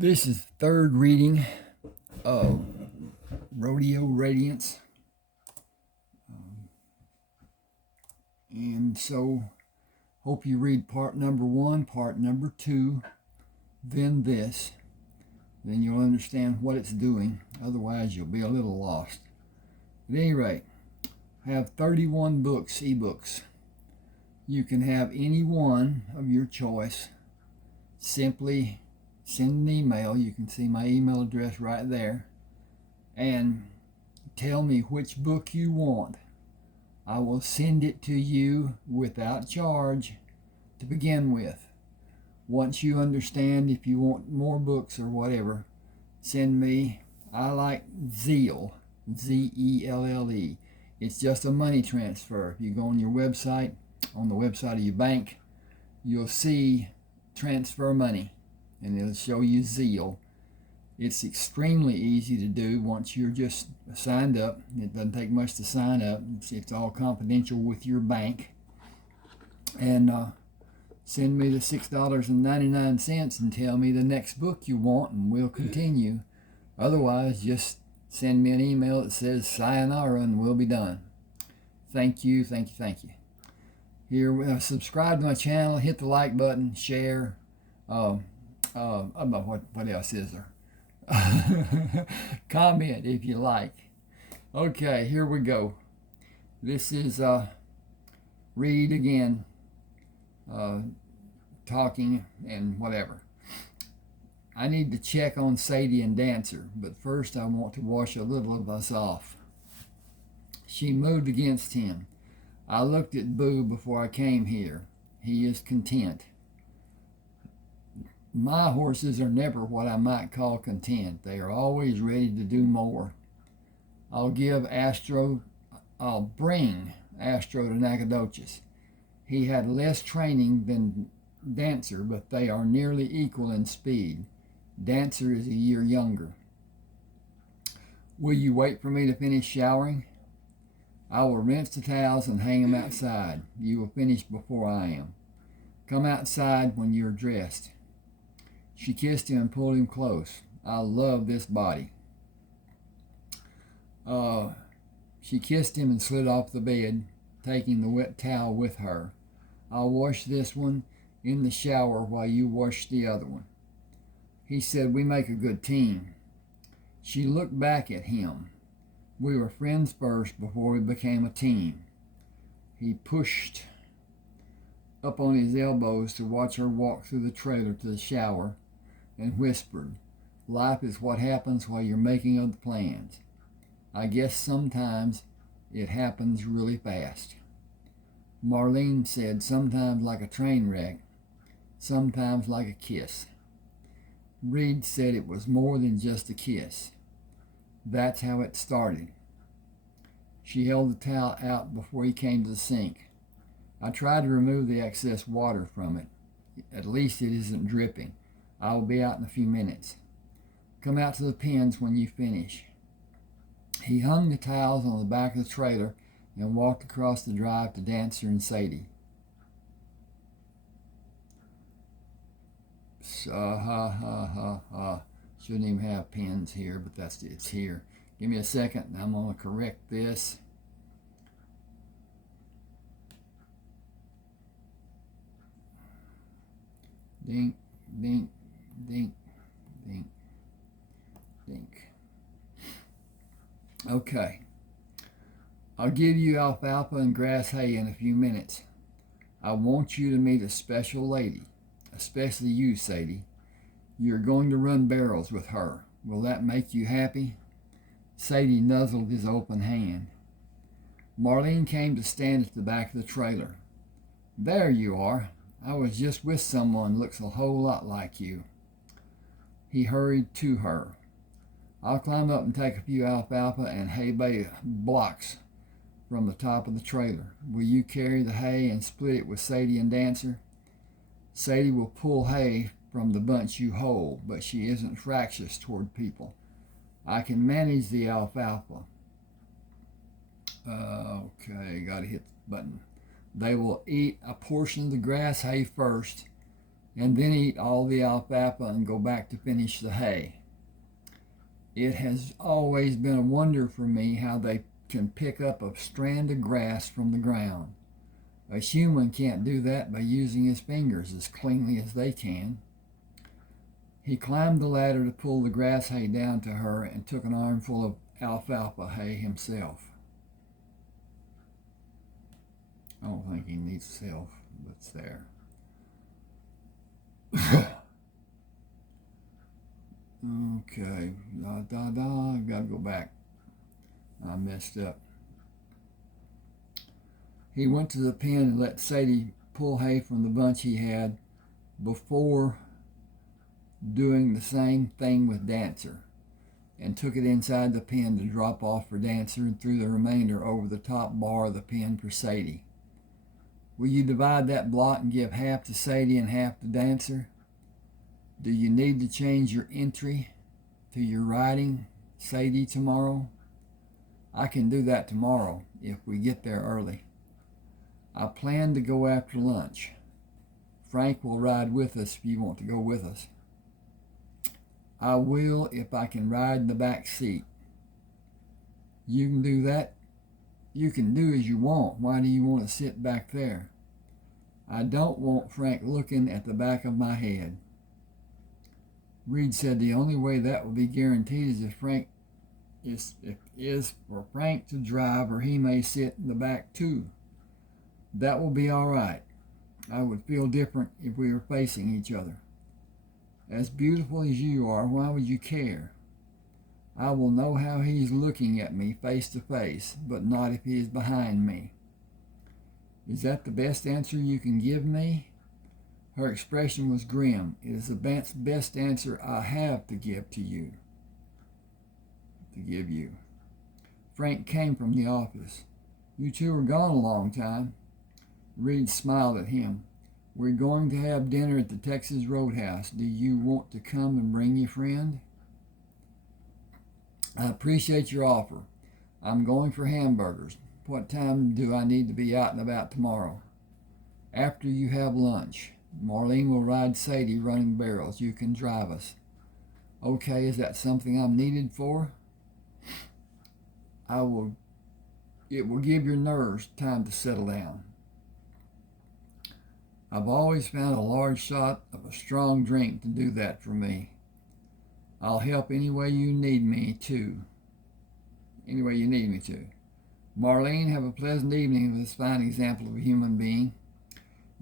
This is the third reading of Rodeo Radiance. And so, hope you read part number 1, part number 2, then this. Then you'll understand what it's doing. Otherwise, you'll be a little lost. At any rate, I have 31 books, eBooks. You can have any one of your choice. Simply send an email. You can see my email address right there. And tell me which book you want. I will send it to you without charge to begin with. Once you understand, if you want more books or whatever, send me. I like Zelle, Zelle. It's just a money transfer. If you go on your website, on the website of your bank, you'll see transfer money, and it'll show you Zelle. It's extremely easy to do once you're just signed up. It doesn't take much to sign up. It's all confidential with your bank. And send me the $6.99 and tell me the next book you want, and we'll continue. Otherwise, just send me an email that says sayonara and we'll be done. Thank you, thank you, thank you. Here, subscribe to my channel, hit the like button, share. What else is there? Comment if you like. Okay, here we go. This is read again, talking and whatever. I need to check on Sadie and Dancer, but first I want to wash a little of us off. She moved against him. I looked at Boo before I came here. He is content. My horses are never what I might call content. They are always ready to do more. I'll bring Astro to Nacogdoches. He had less training than Dancer, but they are nearly equal in speed. Dancer is a year younger. Will you wait for me to finish showering? I will rinse the towels and hang them outside. You will finish before I am. Come outside when you're dressed. She kissed him and pulled him close. I love this body. She kissed him and slid off the bed, taking the wet towel with her. I'll wash this one in the shower while you wash the other one. He said, we make a good team. She looked back at him. We were friends first before we became a team. He pushed up on his elbows to watch her walk through the trailer to the shower and whispered, life is what happens while you're making other plans. I guess sometimes it happens really fast. Marlene said, sometimes like a train wreck, sometimes like a kiss. Reed said it was more than just a kiss. That's how it started. She held the towel out before he came to the sink. I tried to remove the excess water from it. At least it isn't dripping. I will be out in a few minutes. Come out to the pens when you finish. He hung the towels on the back of the trailer and walked across the drive to Dancer and Sadie. Shouldn't even have pens here, but it's here. Give me a second and I'm going to correct this. Dink, dink, dink, dink, dink. Okay. I'll give you alfalfa and grass hay in a few minutes. I want you to meet a special lady, especially you, Sadie. You're going to run barrels with her. Will that make you happy? Sadie nuzzled his open hand. Marlene came to stand at the back of the trailer. There you are. I was just with someone looks a whole lot like you. He hurried to her. I'll climb up and take a few alfalfa and hay blocks from the top of the trailer. Will you carry the hay and split it with Sadie and Dancer? Sadie will pull hay from the bunch you hold, but she isn't fractious toward people. I can manage the alfalfa. Okay, gotta hit the button. They will eat a portion of the grass hay first, and then eat all the alfalfa and go back to finish the hay. It has always been a wonder for me how they can pick up a strand of grass from the ground. A human can't do that by using his fingers as cleanly as they can. He climbed the ladder to pull the grass hay down to her and took an armful of alfalfa hay himself. I don't think he needs self, but it's there. Okay, I've got to go back. I messed up. He went to the pen and let Sadie pull hay from the bunch he had before doing the same thing with Dancer, and took it inside the pen to drop off for Dancer and threw the remainder over the top bar of the pen for Sadie. Will you divide that block and give half to Sadie and half to Dancer? Do you need to change your entry to your writing, Sadie, tomorrow? I can do that tomorrow if we get there early. I plan to go after lunch. Frank will ride with us if you want to go with us. I will if I can ride in the back seat. You can do that. You can do as you want. Why do you want to sit back there? I don't want Frank looking at the back of my head. Reed said the only way that will be guaranteed is if for Frank to drive, or he may sit in the back too. That will be all right. I would feel different if we were facing each other. As beautiful as you are, why would you care? I will know how he's looking at me face to face, but not if he is behind me. Is that the best answer you can give me? Her expression was grim. It is the best answer I have to give you. Frank came from the office. You two were gone a long time. Reed smiled at him. We're going to have dinner at the Texas Roadhouse. Do you want to come and bring your friend? I appreciate your offer. I'm going for hamburgers. What time do I need to be out and about tomorrow? After you have lunch. Marlene will ride Sadie running barrels. You can drive us. Okay, is that something I'm needed for? It will give your nerves time to settle down. I've always found a large shot of a strong drink to do that for me. I'll help any way you need me to. Marlene, have a pleasant evening with this fine example of a human being.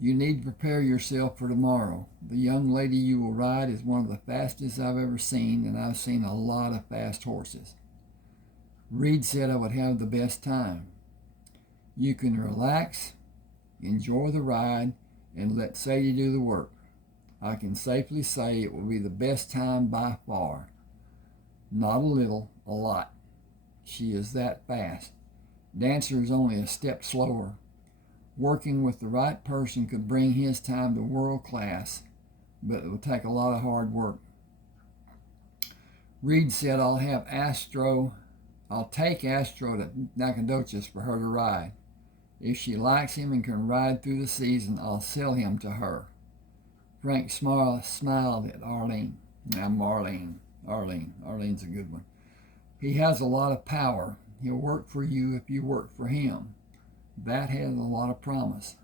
You need to prepare yourself for tomorrow. The young lady you will ride is one of the fastest I've ever seen, and I've seen a lot of fast horses. Reed said I would have the best time. You can relax, enjoy the ride, and let Sadie do the work. I can safely say it will be the best time by far. Not a little, a lot. She is that fast. Dancer is only a step slower. Working with the right person could bring his time to world class, but it will take a lot of hard work. Reed said I'll take Astro to Nacogdoches for her to ride. If she likes him and can ride through the season, I'll sell him to her. Frank smiled at Arlene. Now Arlene's a good one. He has a lot of power. He'll work for you if you work for him. That has a lot of promise.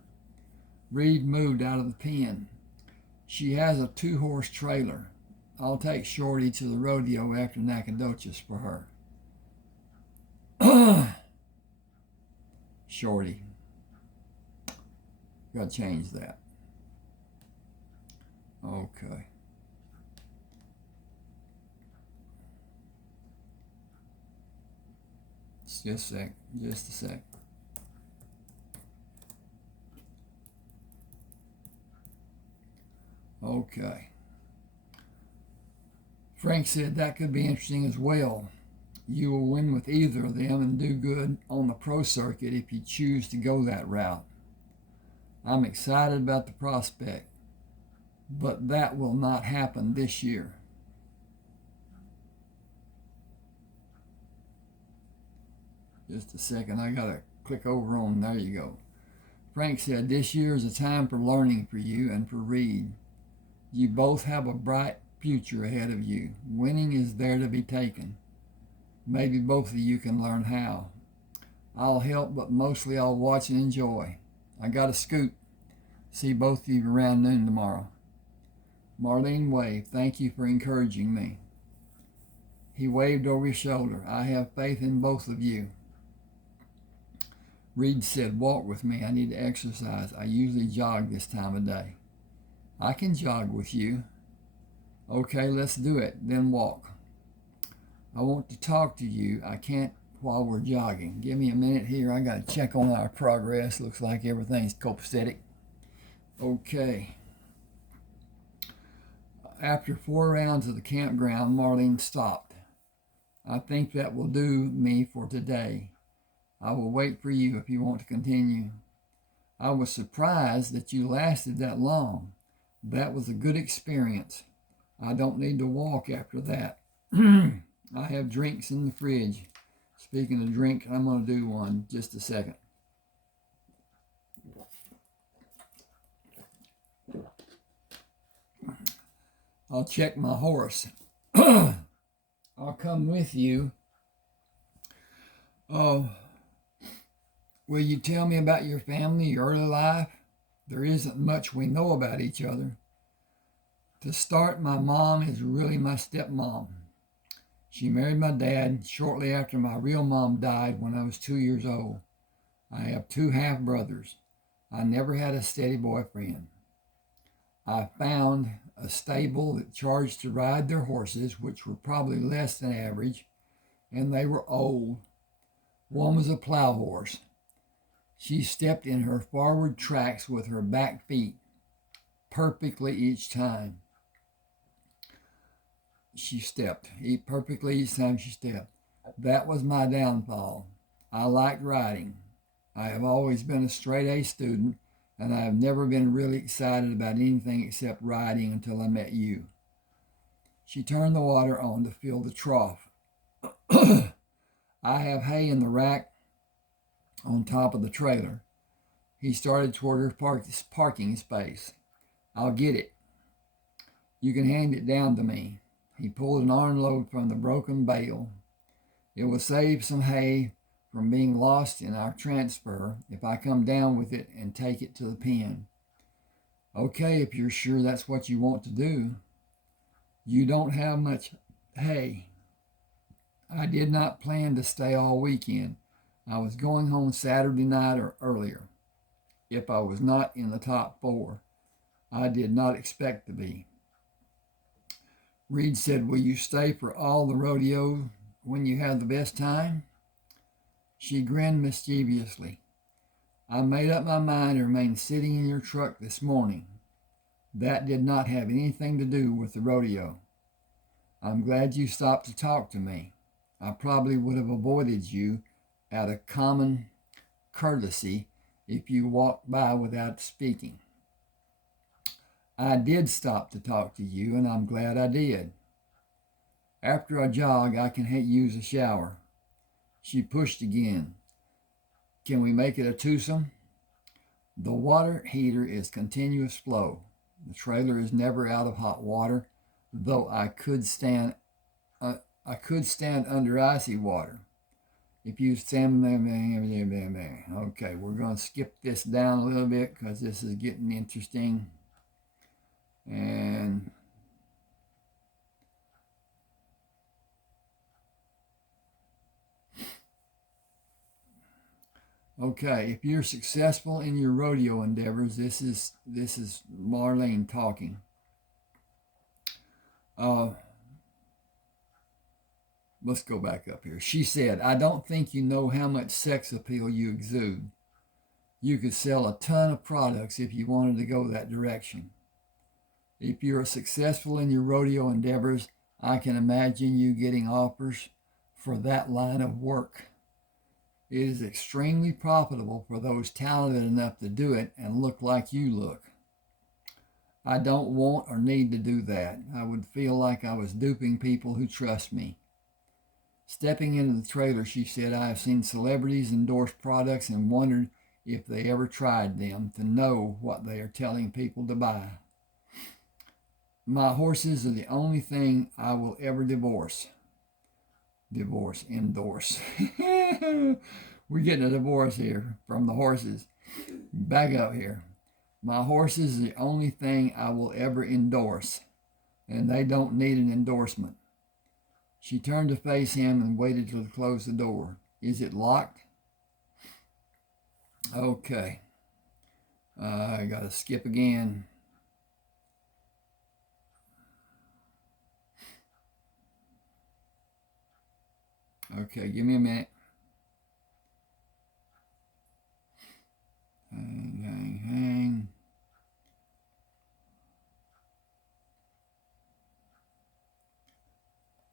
Reed moved out of the pen. She has a 2-horse trailer. I'll take Shorty to the rodeo after Nacogdoches for her. Shorty. Got to change that. Okay. Just a sec. Okay. Frank said that could be interesting as well. You will win with either of them and do good on the pro circuit if you choose to go that route. I'm excited about the prospect, but that will not happen this year. Just a second, I gotta click over on, there you go. Frank said, this year is a time for learning for you and for Reed. You both have a bright future ahead of you. Winning is there to be taken. Maybe both of you can learn how. I'll help, but mostly I'll watch and enjoy. I got to scoot. See both of you around noon tomorrow. Marlene waved. Thank you for encouraging me. He waved over his shoulder. I have faith in both of you. Reed said, walk with me. I need to exercise. I usually jog this time of day. I can jog with you. Okay, let's do it. Then walk. I want to talk to you. I can't while we're jogging. Give me a minute here. I got to check on our progress. Looks like everything's copacetic. Okay. After 4 rounds of the campground, Marlene stopped. I think that will do me for today. I will wait for you if you want to continue. I was surprised that you lasted that long. That was a good experience. I don't need to walk after that. I have drinks in the fridge. Speaking of drink, I'm going to do one just a second. I'll check my horse. I'll come with you. Oh, will you tell me about your family, your early life? There isn't much we know about each other. To start, my mom is really my stepmom. She married my dad shortly after my real mom died when I was 2 years old. I have 2 half-brothers. I never had a steady boyfriend. I found a stable that charged to ride their horses, which were probably less than average, and they were old. One was a plow horse. She stepped in her forward tracks with her back feet perfectly each time she stepped. Perfectly each time she stepped. That was my downfall. I liked riding. I have always been a straight A student, and I have never been really excited about anything except riding until I met you. She turned the water on to fill the trough. I have hay in the rack on top of the trailer. He started toward her parking space. I'll get it. You can hand it down to me. He pulled an armload from the broken bale. It will save some hay from being lost in our transfer if I come down with it and take it to the pen. Okay, if you're sure that's what you want to do. You don't have much hay. I did not plan to stay all weekend. I was going home Saturday night or earlier, if I was not in the top 4. I did not expect to be. Reed said, will you stay for all the rodeo when you have the best time? She grinned mischievously. I made up my mind to remain sitting in your truck this morning. That did not have anything to do with the rodeo. I'm glad you stopped to talk to me. I probably would have avoided you out of common courtesy if you walked by without speaking. I did stop to talk to you, and I'm glad I did. After I jog, I can use a shower. She pushed again. Can we make it a twosome? The water heater is continuous flow. The trailer is never out of hot water, though I could stand under icy water. If you stand okay, we're going to skip this down a little bit because this is getting interesting. And okay, if you're successful in your rodeo endeavors, this is Marlene talking. Let's go back up here. She said, I don't think you know how much sex appeal you exude. You could sell a ton of products if you wanted to go that direction. If you're successful in your rodeo endeavors, I can imagine you getting offers for that line of work. It is extremely profitable for those talented enough to do it and look like you look. I don't want or need to do that. I would feel like I was duping people who trust me. Stepping into the trailer, she said, I have seen celebrities endorse products and wondered if they ever tried them to know what they are telling people to buy. My horses are the only thing I will ever endorse. We're getting a divorce here from the horses. Back up here. My horses are the only thing I will ever endorse, and they don't need an endorsement. She turned to face him and waited till he closed the door. Is it locked? Okay. I got to skip again. Okay, give me a minute. Hang.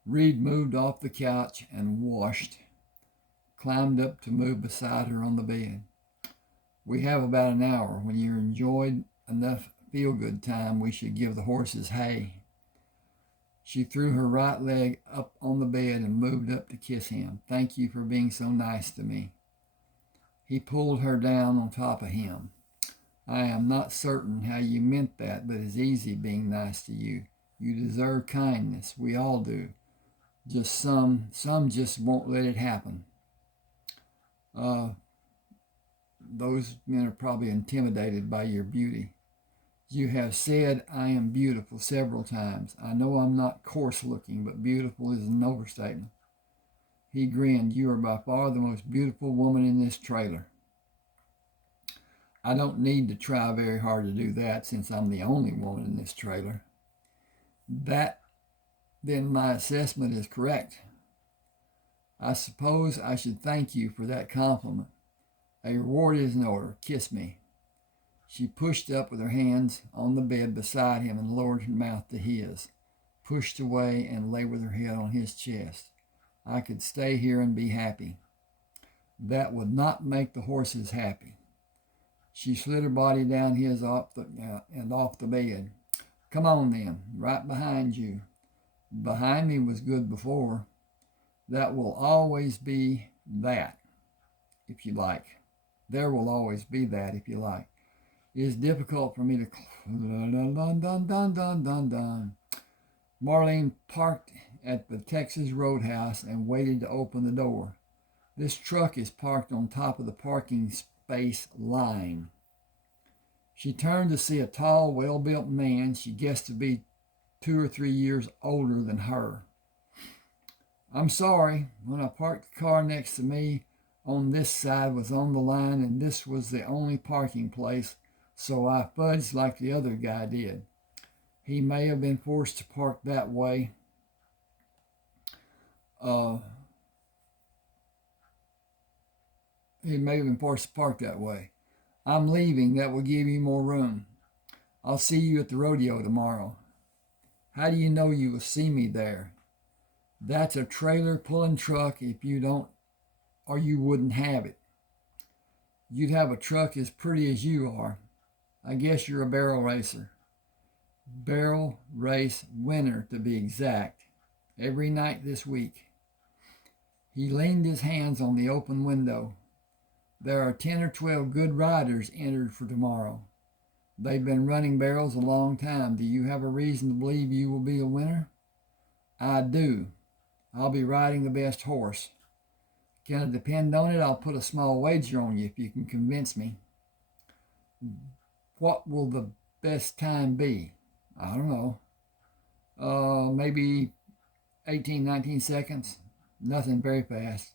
Reed moved off the couch and washed, climbed up to move beside her on the bed. We have about an hour. When you're enjoyed enough feel-good time, we should give the horses hay. She threw her right leg up on the bed and moved up to kiss him. Thank you for being so nice to me. He pulled her down on top of him. I am not certain how you meant that, but it's easy being nice to you. You deserve kindness. We all do. Just some just won't let it happen. Those men are probably intimidated by your beauty. You have said I am beautiful several times. I know I'm not coarse looking, but beautiful is an overstatement. He grinned. You are by far the most beautiful woman in this trailer. I don't need to try very hard to do that since I'm the only woman in this trailer. Then my assessment is correct. I suppose I should thank you for that compliment. A reward is in order. Kiss me. She pushed up with her hands on the bed beside him and lowered her mouth to his, pushed away and lay with her head on his chest. I could stay here and be happy. That would not make the horses happy. She slid her body down his off the bed. Come on then, right behind you. Behind me was good before. That will always be that, if you like. There will always be that, if you like. It is difficult for me to... Marlene parked at the Texas Roadhouse and waited to open the door. This truck is parked on top of the parking space line. She turned to see a tall, well-built man she guessed to be 2 or 3 years older than her. I'm sorry, when I parked the car next to me on this side was on the line and this was the only parking place, so I fudged like the other guy did. He may have been forced to park that way. I'm leaving. That will give you more room. I'll see you at the rodeo tomorrow. How do you know you will see me there? That's a trailer pulling truck. If you don't, or you wouldn't have it. You'd have a truck as pretty as you are. I guess you're a barrel racer. Barrel race winner, to be exact. Every night this week. He leaned his hands on the open window. There are 10 or 12 good riders entered for tomorrow. They've been running barrels a long time. Do you have a reason to believe you will be a winner? I do. I'll be riding the best horse. Can I depend on it? I'll put a small wager on you if you can convince me. What will the best time be? I don't know. Maybe 18, 19 seconds. Nothing very fast.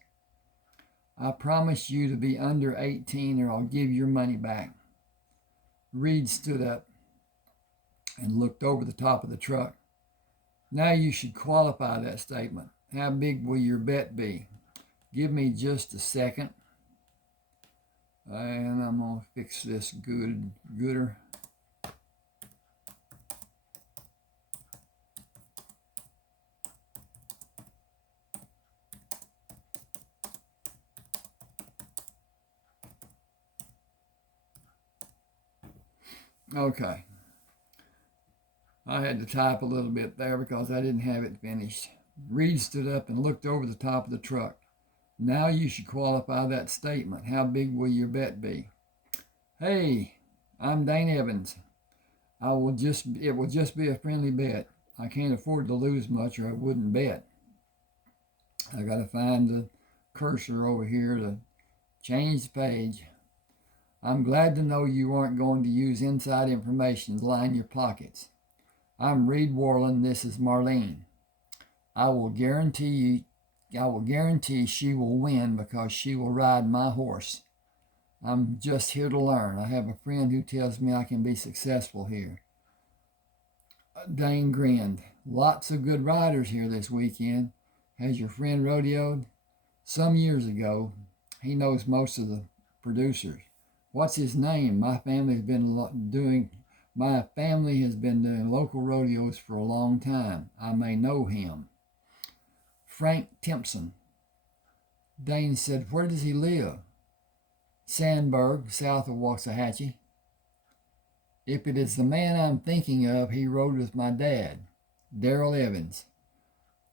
I promise you to be under 18 or I'll give your money back. Reed stood up and looked over the top of the truck. Now you should qualify that statement. How big will your bet be? Give me just a second. And I'm going to fix this gooder. Okay. I had to type a little bit there because I didn't have it finished. Reed stood up and looked over the top of the truck. Now you should qualify that statement. How big will your bet be? Hey, I'm Dane Evans. It will just be a friendly bet. I can't afford to lose much or I wouldn't bet. I got to find the cursor over here to change the page. I'm glad to know you aren't going to use inside information to line your pockets. I'm Reed Worlan. This is Marlene. I will guarantee she will win because she will ride my horse. I'm just here to learn. I have a friend who tells me I can be successful here. Dane grinned. Lots of good riders here this weekend. Has your friend rodeoed? Some years ago. He knows most of the producers. What's his name? My family has been doing local rodeos for a long time. I may know him. Frank Timpson. Dane said, where does he live? Sandburg, south of Waxahachie. If it is the man I'm thinking of, he rode with my dad, Darrell Evans.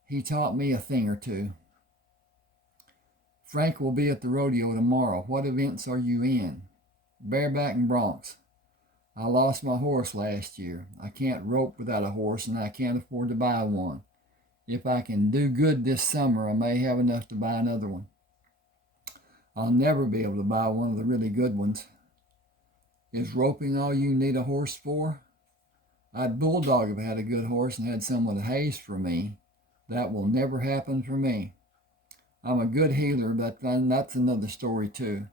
He taught me a thing or two. Frank will be at the rodeo tomorrow. What events are you in? Bareback and broncs. I lost my horse last year. I can't rope without a horse, and I can't afford to buy one. If I can do good this summer, I may have enough to buy another one. I'll never be able to buy one of the really good ones. Is roping all you need a horse for? I'd bulldog if I had a good horse and had someone to haze for me. That will never happen for me. I'm a good healer, but that's another story too.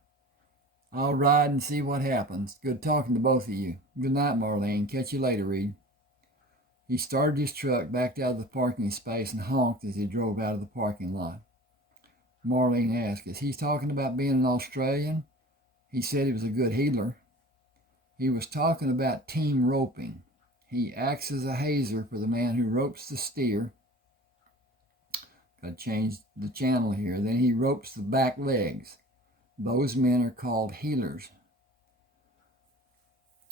I'll ride and see what happens. Good talking to both of you. Good night, Marlene. Catch you later, Reed. He started his truck, backed out of the parking space, and honked as he drove out of the parking lot. Marlene asked, is he talking about being an Australian? He said he was a good healer. He was talking about team roping. He acts as a hazer for the man who ropes the steer. Got to change the channel here. Then he ropes the back legs. Those men are called healers.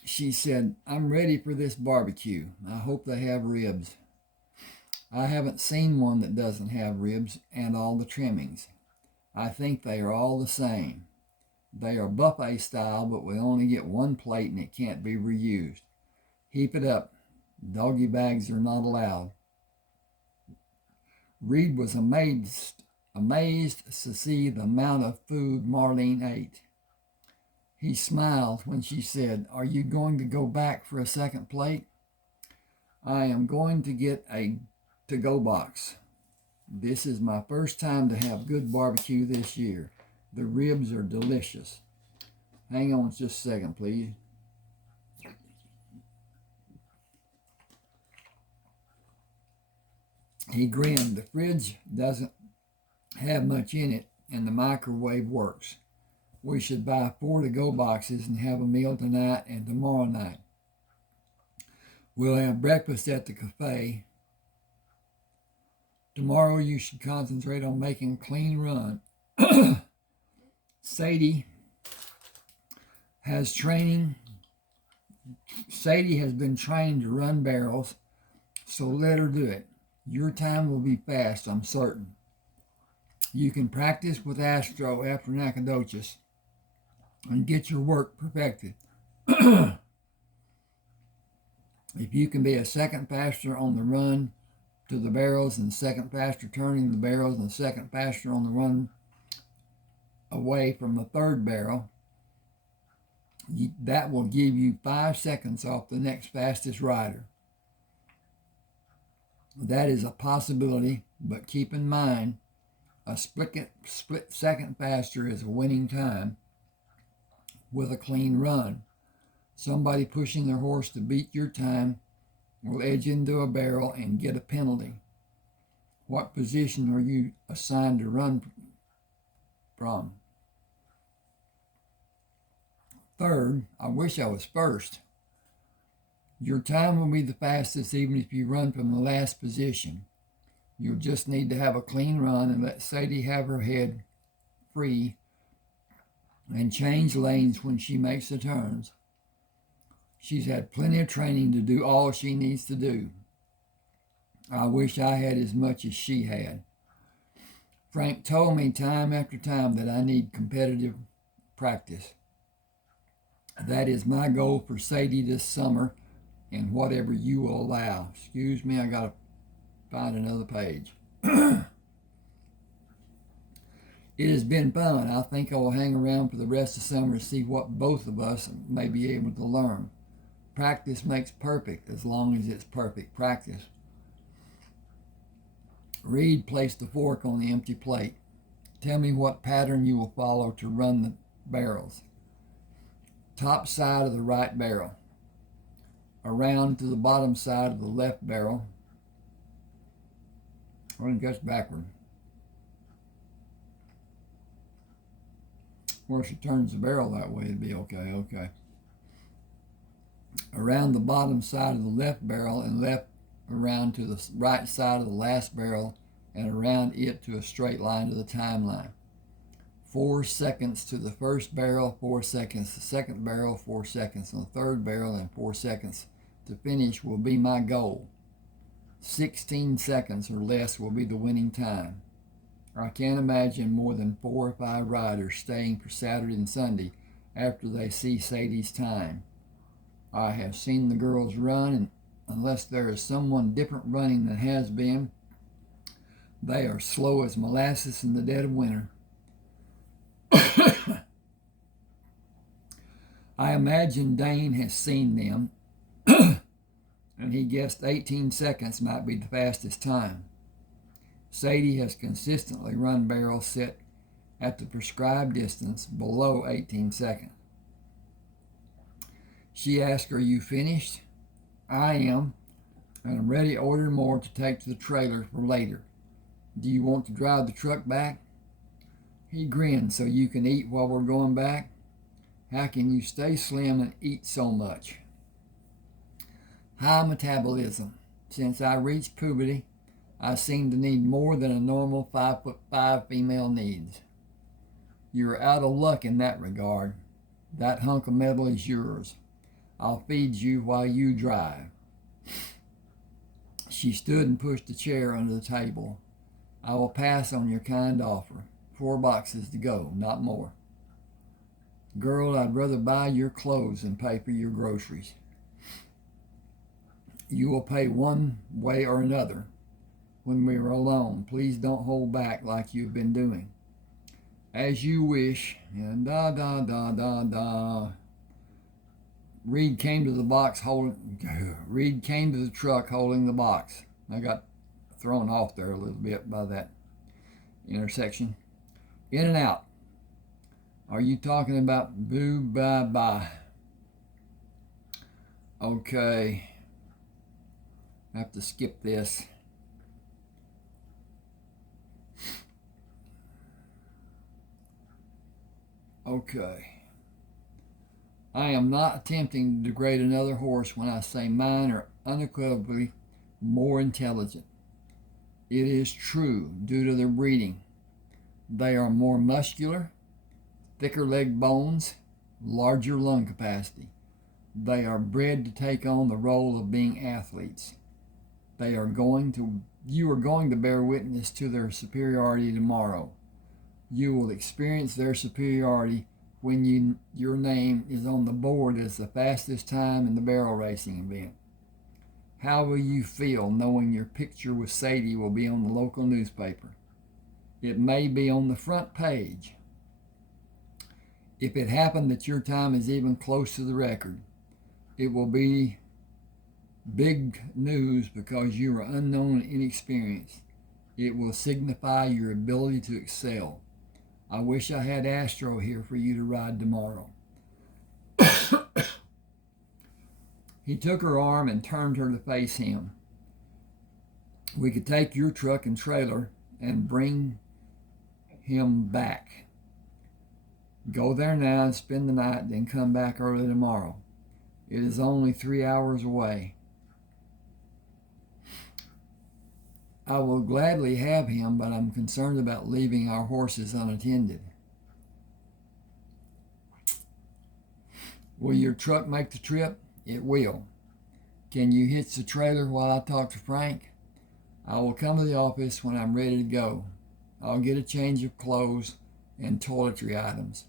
She said, I'm ready for this barbecue. I hope they have ribs. I haven't seen one that doesn't have ribs and all the trimmings. I think they are all the same. They are buffet style, but we only get one plate and it can't be reused. Heap it up. Doggy bags are not allowed. Reed was amazed to see the amount of food Marlene ate. He smiled when she said, are you going to go back for a second plate? I am going to get a to-go box. This is my first time to have good barbecue this year. The ribs are delicious. Hang on just a second, please. He grinned. The fridge doesn't have much in it, and the microwave works. We should buy 4 to-go boxes and have a meal tonight and tomorrow night. We'll have breakfast at the cafe. Tomorrow you should concentrate on making a clean run. Sadie has been trained to run barrels, so let her do it. Your time will be fast, I'm certain. You can practice with Astro after Nacogdoches and get your work perfected. If you can be a second faster on the run to the barrels and second faster turning the barrels and second faster on the run away from the third barrel, that will give you 5 seconds off the next fastest rider. That is a possibility, but keep in mind, a split second faster is a winning time with a clean run. Somebody pushing their horse to beat your time will edge into a barrel and get a penalty. What position are you assigned to run from? Third, I wish I was first. Your time will be the fastest even if you run from the last position. You'll just need to have a clean run and let Sadie have her head free and change lanes when she makes the turns. She's had plenty of training to do all she needs to do. I wish I had as much as she had. Frank told me time after time that I need competitive practice. That is my goal for Sadie this summer and whatever you will allow. Excuse me, I got to find another page. It has been fun. I think I will hang around for the rest of summer to see what both of us may be able to learn. Practice makes perfect as long as it's perfect practice. Reed placed the fork on the empty plate. Tell me what pattern you will follow to run the barrels. Top side of the right barrel. Around to the bottom side of the left barrel. I think that's backward. Well, if she turns the barrel that way, it'd be okay. Okay. Around the bottom side of the left barrel and left around to the right side of the last barrel and around it to a straight line to the timeline. 4 seconds to the first barrel, 4 seconds to the second barrel, 4 seconds on the third barrel, and 4 seconds to finish will be my goal. 16 seconds or less will be the winning time. I can't imagine more than 4 or 5 riders staying for Saturday and Sunday after they see Sadie's time. I have seen the girls run, and unless there is someone different running than has been, they are slow as molasses in the dead of winter. I imagine Dane has seen them, and he guessed 18 seconds might be the fastest time. Sadie has consistently run barrels set at the prescribed distance below 18 seconds. She asked, "Are you finished?" "I am, and I'm ready to order more to take to the trailer for later. Do you want to drive the truck back?" He grinned. "So you can eat while we're going back? How can you stay slim and eat so much?" "High metabolism. Since I reached puberty, I seem to need more than a normal 5'5" female needs." "You're out of luck in that regard. That hunk of metal is yours. I'll feed you while you drive." She stood and pushed a chair under the table. "I will pass on your kind offer. 4 boxes to go, not more." "Girl, I'd rather buy your clothes than pay for your groceries." "You will pay one way or another. When we are alone, please don't hold back like you've been doing." "As you wish." And Reed came to the truck holding the box. I got thrown off there a little bit by that intersection. "In and out." "Are you talking about boo bye bye?" "Okay. I have to skip this." "Okay. I am not attempting to degrade another horse when I say mine are unequivocally more intelligent. It is true due to their breeding. They are more muscular, thicker leg bones, larger lung capacity. They are bred to take on the role of being athletes. You are going to bear witness to their superiority tomorrow. You will experience their superiority when your name is on the board as the fastest time in the barrel racing event. How will you feel knowing your picture with Sadie will be on the local newspaper? It may be on the front page. If it happened that your time is even close to the record, it will be big news because you are unknown and inexperienced. It will signify your ability to excel. I wish I had Astro here for you to ride tomorrow." He took her arm and turned her to face him. "We could take your truck and trailer and bring him back. Go there now and spend the night, then come back early tomorrow. It is only 3 hours away." "I will gladly have him, but I'm concerned about leaving our horses unattended." "Will your truck make the trip?" "It will." "Can you hitch the trailer while I talk to Frank?" "I will come to the office when I'm ready to go. I'll get a change of clothes and toiletry items."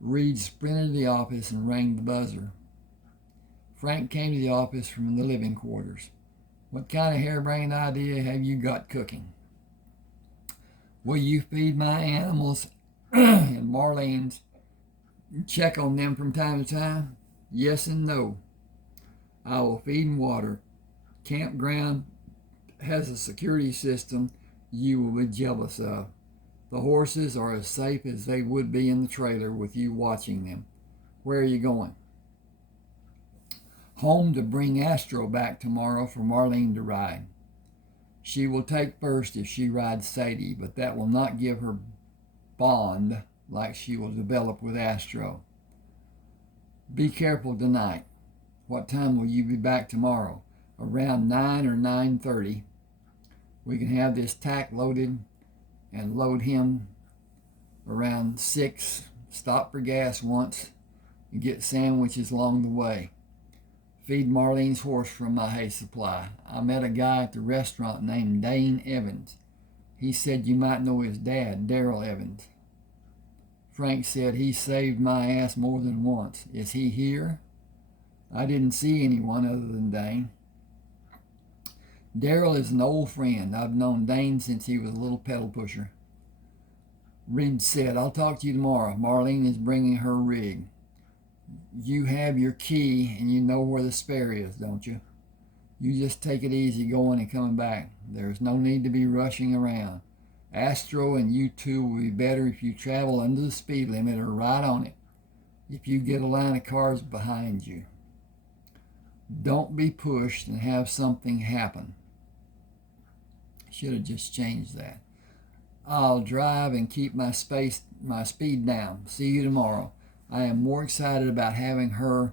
Reed sprinted to the office and rang the buzzer. Frank came to the office from the living quarters. What kind of harebrained idea have you got cooking? Will you feed my animals and Marlene's and check on them from time to time? Yes and no. I will feed and water. Campground has a security system you will be jealous of. The horses are as safe as they would be in the trailer with you watching them. Where are you going? Home to bring Astro back tomorrow for Marlene to ride. She will take first if she rides Sadie, but that will not give her bond like she will develop with Astro. Be careful tonight. What time will you be back tomorrow? Around 9 or 9:30. We can have this tack loaded and load him around 6. Stop for gas once and get sandwiches along the way. Feed Marlene's horse from my hay supply. I met a guy at the restaurant named Dane Evans. He said you might know his dad, Daryl Evans. Frank said he saved my ass more than once. Is he here? I didn't see anyone other than Dane. Daryl is an old friend. I've known Dane since he was a little pedal pusher. Reed said, I'll talk to you tomorrow. Marlene is bringing her rig. You have your key and you know where the spare is, don't you? You just take it easy going and coming back. There's no need to be rushing around. Astro and you two will be better if you travel under the speed limit or right on it. If you get a line of cars behind you. Don't be pushed and have something happen. Should have just changed that. I'll drive and keep my speed down. See you tomorrow. I am more excited about her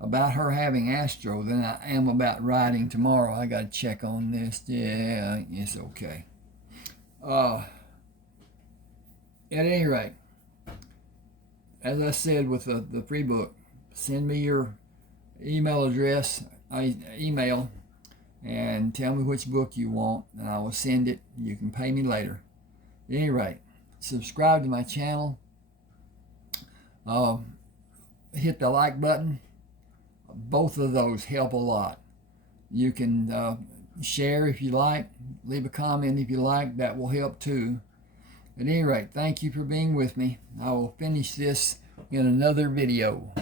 having Astro than I am about riding tomorrow. I got to check on this. Yeah, it's okay. At any rate, as I said with the free book, send me your email address, email, and tell me which book you want, and I will send it. You can pay me later. At any rate, subscribe to my channel. Hit the like button. Both of those help a lot. You can share if you like. Leave a comment if you like. That will help too. At any rate, thank you for being with me. I will finish this in another video.